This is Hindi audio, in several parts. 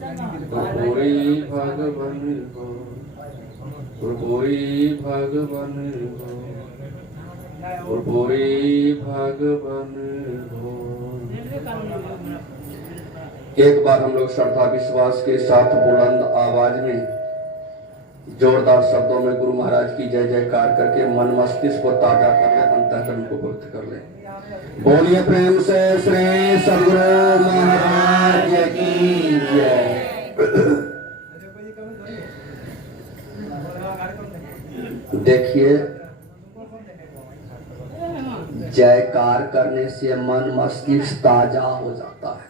कोई भगवान हो, कोई भगवान हो, कोई भगवान हो। एक बार हम लोग श्रद्धा विश्वास के साथ बुलंद आवाज में जोरदार शब्दों में गुरु महाराज की जय जयकार करके मन मस्तिष्क को ताजा कर ले, अंतःकरण को पवित्र कर ले। बोलिए प्रेम से श्री सद्गुरु महाराज की जय। देखिए, जयकार करने से मन मस्तिष्क ताजा हो जाता है।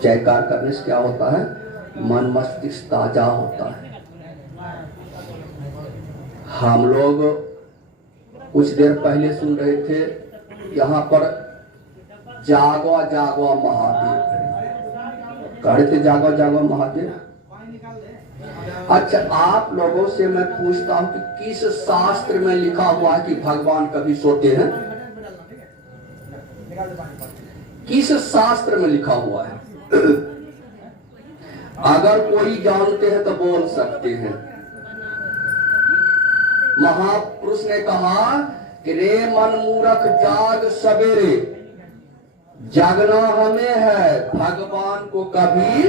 जयकार करने से क्या होता है? मन मस्तिष्क ताजा होता है। हम लोग कुछ देर पहले सुन रहे थे यहाँ पर जागवा जागवा महादेव, कह रहे थे जागवा जागवा महादेव। अच्छा, आप लोगों से मैं पूछता हूँ कि किस शास्त्र में लिखा हुआ है कि भगवान कभी सोते हैं? किस शास्त्र में लिखा हुआ है? अगर कोई जानते हैं तो बोल सकते हैं। महापुरुष ने कहा कि रे मन मूर्ख जाग सवेरे, जागना हमें है, भगवान को कभी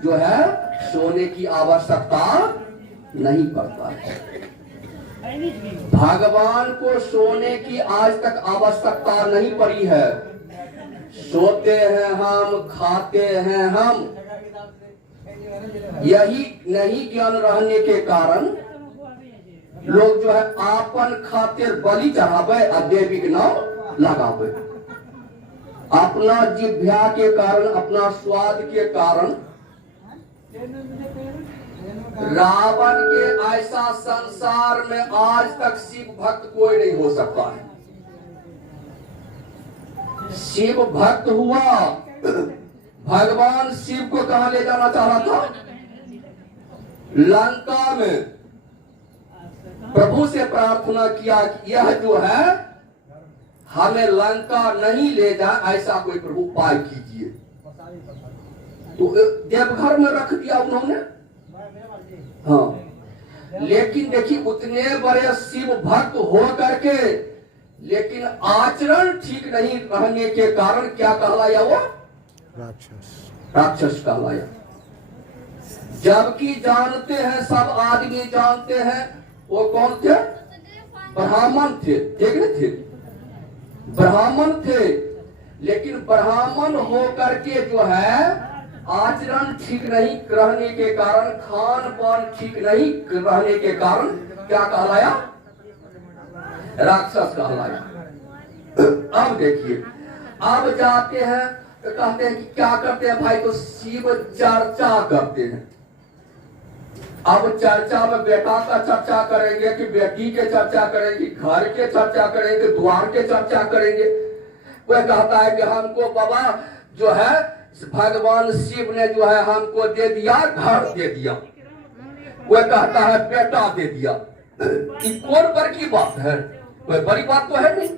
जो है सोने की आवश्यकता नहीं पड़ता है। भगवान को सोने की आज तक आवश्यकता नहीं पड़ी है। सोते हैं हम, खाते हैं हम, यही नहीं ज्ञान रहने के कारण लोग जो है आपन खातिर बलि चढ़ावे और देवी के नाम लगावे। अपना जिभ्या के कारण, अपना स्वाद के कारण रावण के ऐसा संसार में आज तक शिव भक्त कोई नहीं हो सकता है। शिव भक्त हुआ, भगवान शिव को कहां ले जाना चाह रहा था? लंका में। प्रभु से प्रार्थना किया कि यह जो है हमें लंका नहीं ले जाए, ऐसा कोई प्रभु उपाय कीजिए। तो देवघर में रख दिया उन्होंने। हाँ, लेकिन देखिए उतने बड़े शिव भक्त हो करके लेकिन आचरण ठीक नहीं रहने के कारण क्या कहलाया? वो राक्षस कहलाया। जबकि जानते हैं, सब आदमी जानते हैं वो कौन थे? ब्राह्मण थे, ठीक नहीं थे? ब्राह्मण थे, लेकिन ब्राह्मण होकर के जो है आचरण ठीक नहीं रहने के कारण, खान पान ठीक नहीं रहने के कारण क्या कहलाया? राक्षस कहलाया। अब देखिए, अब जाते हैं तो कहते हैं कि क्या करते हैं भाई? तो शिव चर्चा करते हैं। अब चर्चा में बेटा का चर्चा करेंगे कि बेटी के चर्चा करेंगे, घर के चर्चा करेंगे, द्वार के चर्चा करेंगे। कोई कहता है कि हमको बाबा जो है भगवान शिव ने जो है हमको दे दिया, घर दे दिया। कोई कहता है बेटा दे दिया। ये कौन पर की बात है? कोई बड़ी बात तो है नहीं।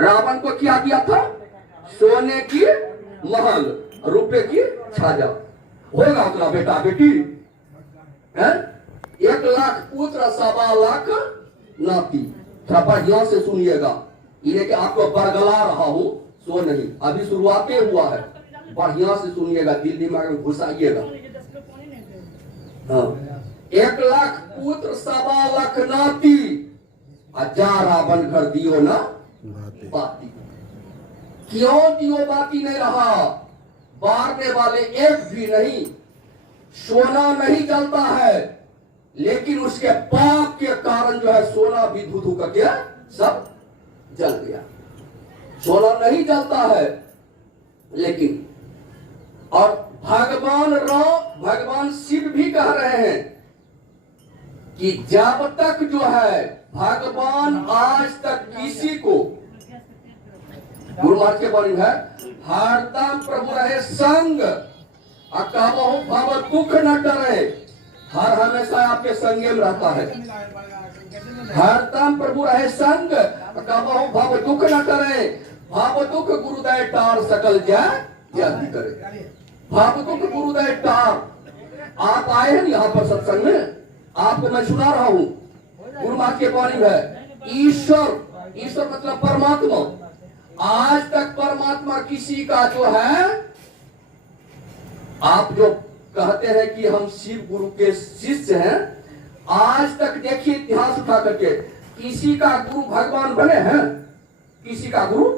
रावण को क्या दिया था? सोने की महल, रुपए की छाजा। होगा उतना बेटा बेटी है? 1 लाख पुत्र, 1.25 लाख नाती। थोड़ा बढ़िया से सुनिएगा, इन्हें कि आपको बरगला रहा हूं, सो नहीं, अभी शुरुआते हुआ है। बढ़िया से सुनिएगा, दिल दिमाग में घुसाइएगा। हाँ, 1 लाख पुत्र, 1.25 लाख नाती। जा रावण घर दियो ना बाती। क्यों दियो बाती नहीं रहा? बारने वाले एक भी नहीं। सोना नहीं जलता है, लेकिन उसके पाप के कारण जो है सोना भी धू धू करके सब जल गया। सोना नहीं जलता है, लेकिन और भगवान राम, भगवान शिव भी कह रहे हैं कि जब तक जो है भगवान आज तक किसी को, गुरु महाराज के वाणी है, हरदम प्रभु रहे संग, कहूं भव दुख न डरे, हर हमेशा आपके संगे में रहता है। हरदम प्रभु रहे संग, कहूं भव दुख न डरे, भव दुख गुरुदय टार सकल जय इत्यादि करे। भागवतों के गुरुदेव टार आप आए हैं यहाँ पर सत्संग में, आपको मैं सुना रहा हूँ गुरु महाराज के वाणी में। ईश्वर, ईश्वर मतलब परमात्मा। आज तक परमात्मा किसी का जो है, आप जो कहते हैं कि हम शिव गुरु के शिष्य हैं, आज तक देखिए इतिहास उठा करके किसी का गुरु भगवान बने हैं? किसी का गुरु,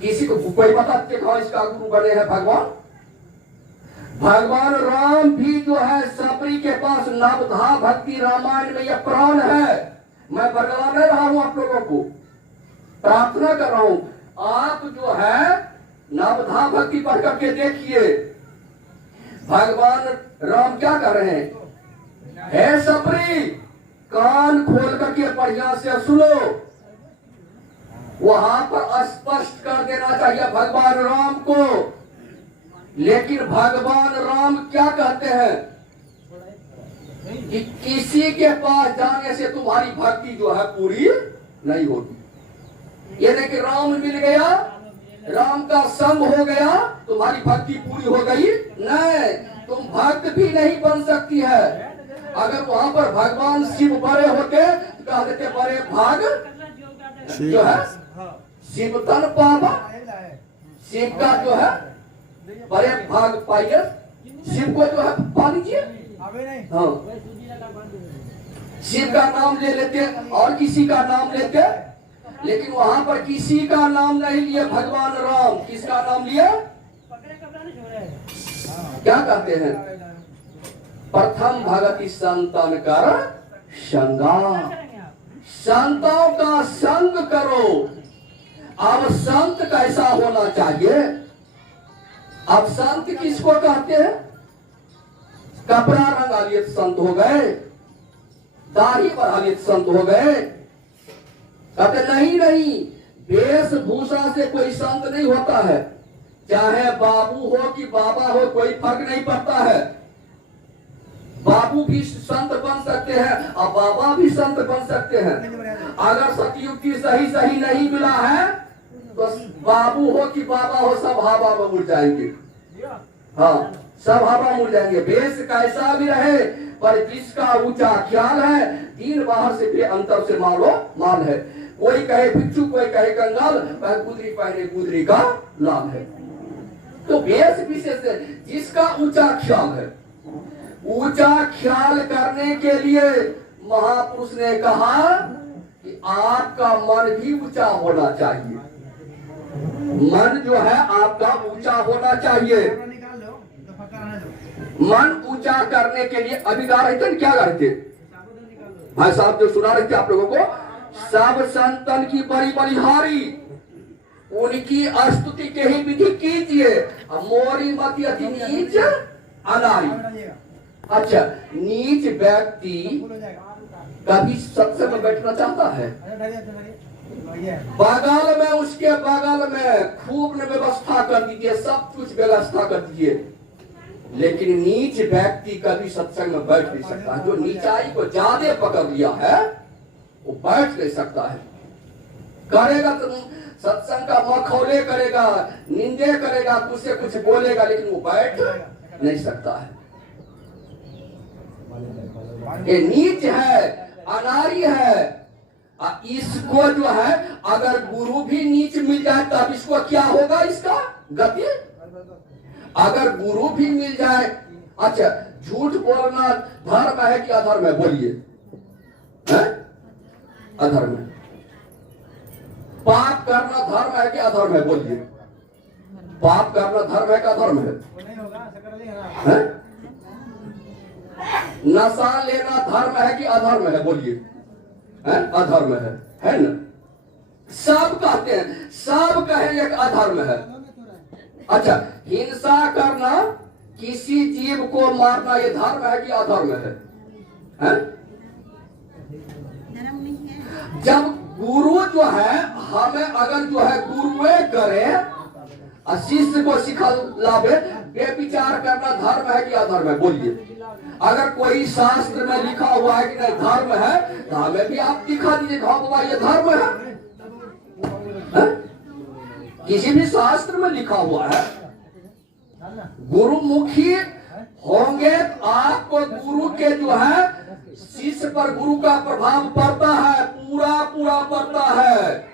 किसी को कोई बताते कहा इसका गुरु बने हैं भगवान? भगवान राम भी जो है सबरी के पास नवधा भक्ति रामायण में यह प्राण है। मैं बरगला नहीं रहा हूं, आप लोगों को प्रार्थना कर रहा हूं। आप जो है नवधा भक्ति पढ़ करके देखिए, भगवान राम क्या कर रहे हैं? हे सबरी, कान खोल करके बढ़िया से सुनो। वहां पर स्पष्ट कर देना चाहिए भगवान राम को, लेकिन भगवान राम क्या कहते हैं कि किसी के पास जाने से तुम्हारी भक्ति जो है पूरी नहीं होगी। यानी कि राम मिल गया, राम का संग हो गया, तुम्हारी भक्ति पूरी हो गई? नहीं, तुम भक्त भी नहीं बन सकती है। अगर वहां पर भगवान शिव बड़े होते तो कह देते बड़े भाग जो है शिव तन पावा, शिव का जो है बड़े भाग पाइए, शिव को जो है पा लीजिए। हाँ, शिव का नाम ले लेते और किसी का नाम लेते, लेकिन वहां पर किसी का नाम नहीं लिए भगवान राम। किसका नाम लिए? क्या कहते हैं? प्रथम भगति संतन कर संगा, संतों का संग करो। अब संत कैसा होना चाहिए? अब संत किसको कहते हैं? कपड़ा रंगा लिए संत हो गए, दाढ़ी बढ़ा लिए संत हो गए? कहते नहीं नहीं, वेशभूषा से कोई संत नहीं होता है। चाहे बाबू हो कि बाबा हो, कोई फर्क नहीं पड़ता है। बाबू भी संत बन सकते हैं और बाबा भी संत बन सकते हैं। अगर सतयुग की सही सही नहीं मिला है तो बाबू हो कि बाबा हो, सब हवा में उड़ जाएंगे। हाँ, सब हवा में उड़ जाएंगे। वेश कैसा भी रहे, पर जिसका ऊंचा ख्याल है, दीन बाहर से भी अंतर से मालो माल है। कोई कहे भिक्षु, कोई कहे कंगाल, वह गुदरी पहने गुदरी का लाभ है। तो वेश विशेष है, जिसका ऊंचा ख्याल है। ऊंचा ख्याल करने के लिए महापुरुष ने कहा कि आपका मन भी ऊंचा होना चाहिए। मन जो है आपका ऊंचा होना चाहिए। मन ऊंचा करने के लिए अभी गा रहे थे, क्या गा रहे थे भाई साहब जो सुना रहे थे आप लोगों को? सब संतन की बड़ी बलिहारी, उनकी स्तुति के ही विधि कीजिए। मोरी मति अति नीच अनारी। अच्छा, नीच व्यक्ति कभी सत्संग में बैठना चाहता है? बगल में, उसके बगल में खूब व्यवस्था कर दीजिए, सब कुछ व्यवस्था कर दीजिए, लेकिन नीच व्यक्ति कभी सत्संग में बैठ नहीं सकता। जो नीचाई को ज्यादा पकड़ लिया है वो बैठ नहीं सकता है। करेगा तो सत्संग का मखौले करेगा, निंदे करेगा, कुछ से कुछ बोलेगा, लेकिन वो बैठ नहीं सकता है। ये नीच है, अनारी है। इसको जो है अगर गुरु भी नीच मिल जाए तब इसको क्या होगा? इसका गति। अगर गुरु भी मिल जाए, अच्छा, झूठ बोलना धर्म है कि अधर्म है? बोलिए, अधर्म है। पाप करना धर्म है कि अधर्म है? बोलिए, पाप करना धर्म है कि अधर्म है? नशा लेना धर्म है कि अधर्म है? बोलिए, अधर्म है ना? सब कहते हैं, सब कहेंगे कि अधर्म है। अच्छा, हिंसा करना, किसी जीव को मारना, ये धर्म है कि अधर्म है? जब गुरु जो है, हमें अगर जो है गुरुए करे और शिष्य को सिखलावे, बेविचार करना धर्म है कि अधर्म है? बोलिए। अगर कोई शास्त्र में लिखा हुआ है कि नहीं धर्म है, तो हमें भी आप दिखा दीजिए, हाँ बाबा ये धर्म है। किसी भी शास्त्र में लिखा हुआ है गुरुमुखी होंगे तो आपको गुरु के जो है शिष्य पर गुरु का प्रभाव पड़ता है, पूरा पूरा पड़ता है।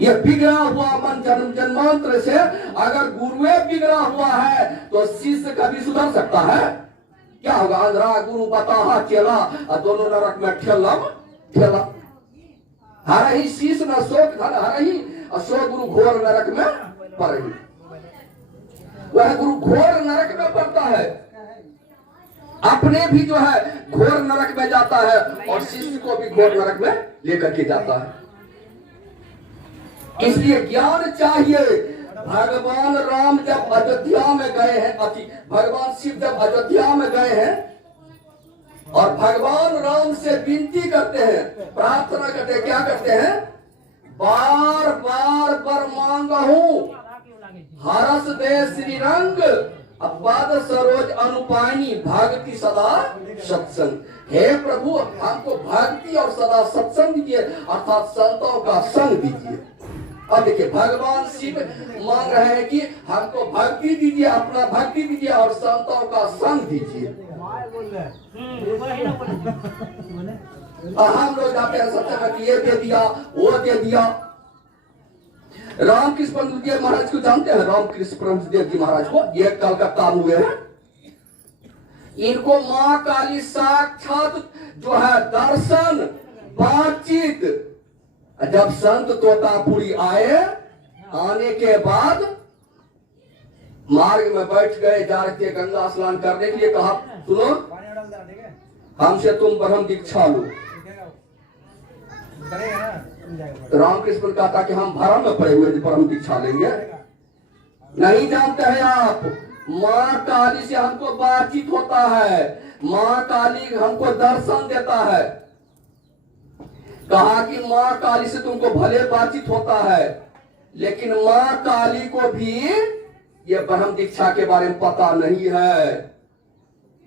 ये बिगड़ा हुआ मन जन्म जन्मांतर से अगर गुरुए बिगड़ा हुआ है तो शिष्य कभी सुधर सकता है? क्या होगा? अंधरा गुरु बताहा चेला और दोनों नरक में ठेला। हर ही शीश न शोक धन हर ही अशोक गुरु घोर नरक में पड़ेगी। वह गुरु घोर नरक में पड़ता है, अपने भी जो है घोर नरक में जाता है और शिष्य को भी घोर नरक में लेकर के जाता है। इसलिए ज्ञान चाहिए। भगवान राम जब अयोध्या में गए हैं, भगवान शिव जब अयोध्या में गए हैं और भगवान राम से विनती करते हैं, प्रार्थना करते हैं, क्या करते हैं? बार बार वर मांगहूं हरस दे श्री रंग अबाद सरोज अनुपायनी भक्ति सदा सत्संग। हे प्रभु हमको भक्ति और सदा सत्संग दीजिए, अर्थात संतों का संग दीजिए। अब देखिए भगवान शिव मांग रहे हैं कि हमको भक्ति दीजिए, अपना भक्ति दीजिए और संतों का संग दीजिए। हम लोग जाते हैं सत्य में कि ये दे दिया वो दे दिया। रामकृष्ण परमहंस महाराज को जानते हैं? रामकृष्ण परमहंस जी महाराज को, ये कलकत्ता में हुए हैं। इनको मां काली साक्षात जो है दर्शन बातचीत, जब संत तोतापुरी आए, आने के बाद मार्ग में बैठ गए, जा रहे थे गंगा स्नान करने के लिए। कहा सुनो हमसे तुम ब्रह्म दीक्षा लो। रामकृष्ण ने कहा था कि हम भरम में पड़े हुए ब्रह्म दीक्षा लेंगे। नहीं जानते हैं आप, माँ काली से हमको बातचीत होता है, माँ काली हमको दर्शन देता है। कहा कि माँ काली से तुमको भले बातचीत होता है, लेकिन माँ काली को भी ये ब्रह्म दीक्षा के बारे में पता नहीं है।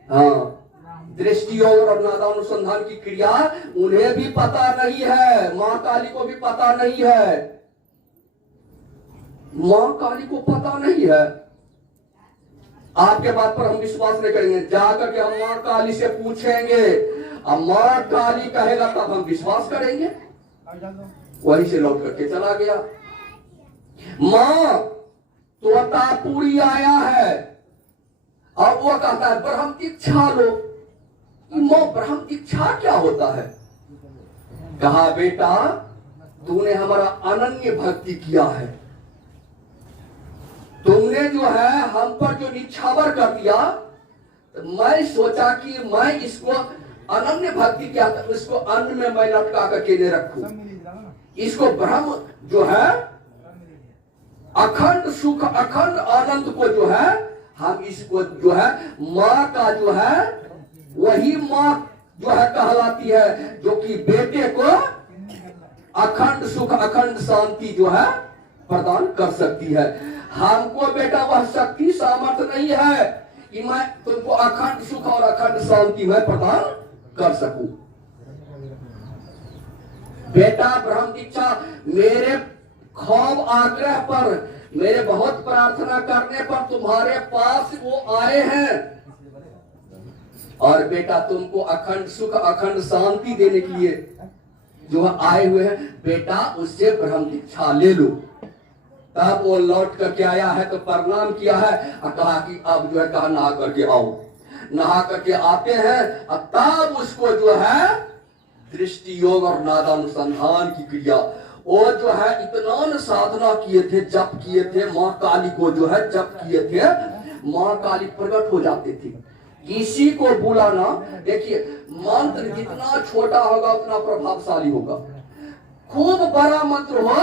हाँ, दृष्टि और नादानुसंधान की क्रिया उन्हें भी पता नहीं है, माँ काली को भी पता नहीं है। माँ काली को पता नहीं है। आपके बात पर हम विश्वास नहीं करेंगे, जाकर के हम माँ काली से पूछेंगे, अब माँ काली कहेगा तब हम विश्वास करेंगे। वहीं से लौट करके चला गया। माँ तोतापुरी आया है और वो कहता है ब्रह्म दीक्षा लो। माँ ब्रह्म दीक्षा क्या होता है? कहा बेटा तूने हमारा अनन्य भक्ति किया है, तुमने जो है हम पर जो निछावर कर दिया, मैं सोचा कि मैं इसको अनन्य भक्ति क्या था, इसको अन्न में मैं लटका करके नहीं रखूं, इसको ब्रह्म जो है अखंड सुख अखंड आनंद को जो है हम इसको जो है माँ का जो है वही माँ जो है कहलाती है, जो कि बेटे को अखंड सुख अखंड शांति जो है प्रदान कर सकती है। हमको बेटा वह शक्ति सामर्थ्य नहीं है कि मैं तुमको अखंड सुख और अखंड शांति में प्रदान कर सकूं। बेटा ब्रह्म दीक्षा मेरे खौफ आग्रह पर, मेरे बहुत प्रार्थना करने पर तुम्हारे पास वो आए हैं और बेटा तुमको अखंड सुख अखंड शांति देने के लिए जो आए हुए हैं, बेटा उससे ब्रह्म दीक्षा ले लो। तब वो लौट करके आया है तो प्रणाम किया है और कहा कि अब जो है कहा नहा करके आओ। नहा करके आते हैं और तब उसको जो है दृष्टि योग और नादानुसंधान की क्रिया, वो जो है इतना साधना किए थे, जप किए थे, माँ काली को जो है जप किए थे, माँ काली प्रकट हो जाते थे। किसी को बुलाना, देखिए मंत्र जितना छोटा होगा उतना प्रभावशाली होगा। खूब बड़ा मंत्र हो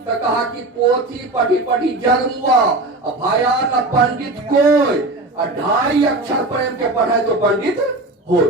तो कहा कि पोथी पढ़ी पढ़ी जगमुआ भाया न पंडित कोई, 2.5 अक्षर प्रेम के पढ़े तो पंडित हो।